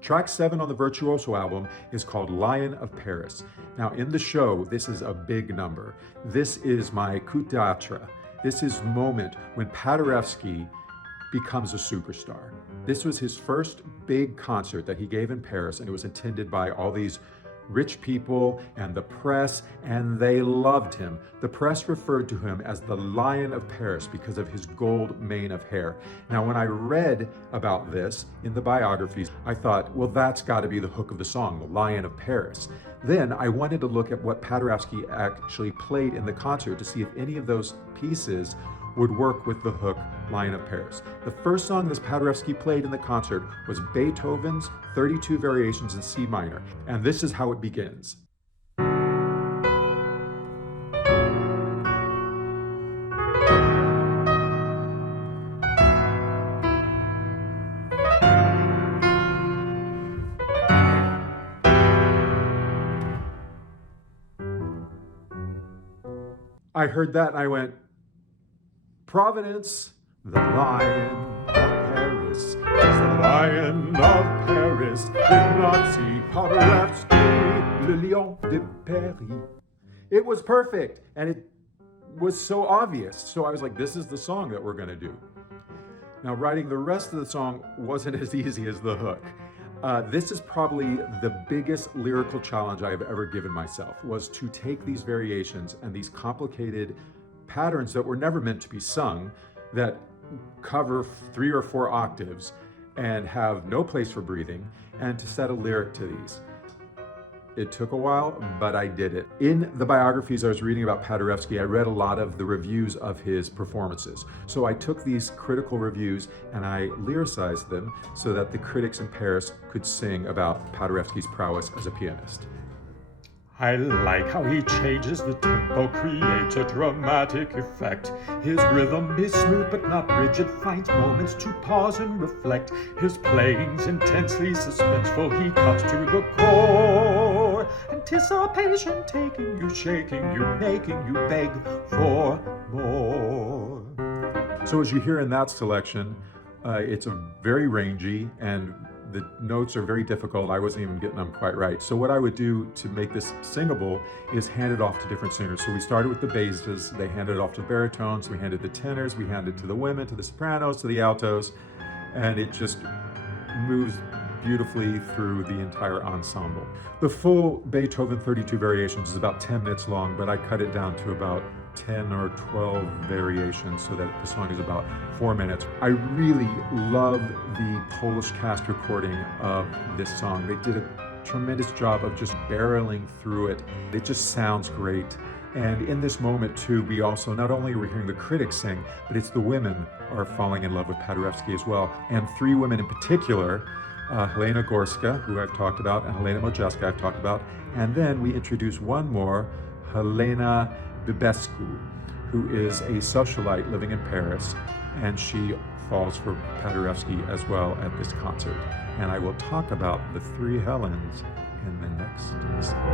Track 7 on the Virtuoso album is called Lion of Paris. Now in the show, this is a big number. This is my coup d'etat. This is moment when Paderewski becomes a superstar. This was his first big concert that he gave in Paris, and it was attended by all these rich people and the press, and they loved him. The press referred to him as the Lion of Paris because of his gold mane of hair. Now, when I read about this in the biographies, I thought, well, that's got to be the hook of the song, the Lion of Paris. Then I wanted to look at what Paderewski actually played in the concert to see if any of those pieces would work with the hook Lion of Paris. The first song this Paderewski played in the concert was Beethoven's 32 Variations in C minor, and this is how it begins. I heard that and I went, Providence, the Lion of Paris, is the Lion of Paris, Ignacy Paderewski, le Lion de Paris. It was perfect, and it was so obvious. So I was like, this is the song that we're gonna do. Now, writing the rest of the song wasn't as easy as the hook. This is probably the biggest lyrical challenge I've ever given myself, was to take these variations and these complicated patterns that were never meant to be sung, that cover 3 or 4 octaves and have no place for breathing, and to set a lyric to these. It took a while, but I did it. In the biographies I was reading about Paderewski, I read a lot of the reviews of his performances. So I took these critical reviews and I lyricized them so that the critics in Paris could sing about Paderewski's prowess as a pianist. I like how he changes the tempo, creates a dramatic effect. His rhythm is smooth but not rigid, finds moments to pause and reflect. His playing's intensely suspenseful, he cuts to the core. Anticipation taking you, shaking you, making you beg for more. So as you hear in that selection, it's a very rangy, and the notes are very difficult. I wasn't even getting them quite right. So what I would do to make this singable is hand it off to different singers. So we started with the basses, they handed it off to baritones, we handed the tenors, we handed it to the women, to the sopranos, to the altos, and it just moves beautifully through the entire ensemble. The full Beethoven 32 Variations is about 10 minutes long, but I cut it down to about 10 or 12 variations so that the song is about 4 minutes. I really love the Polish cast recording of this song. They did a tremendous job of just barreling through it. It just sounds great. And in this moment too, we also, not only are we hearing the critics sing, but it's the women are falling in love with Paderewski as well. And 3 women in particular, Helena Gorska, who I've talked about, and Helena Modjeska I've talked about. And then we introduce one more, Helena Bibescu, who is a socialite living in Paris, and she falls for Paderewski as well at this concert. And I will talk about the 3 Helens in the next song.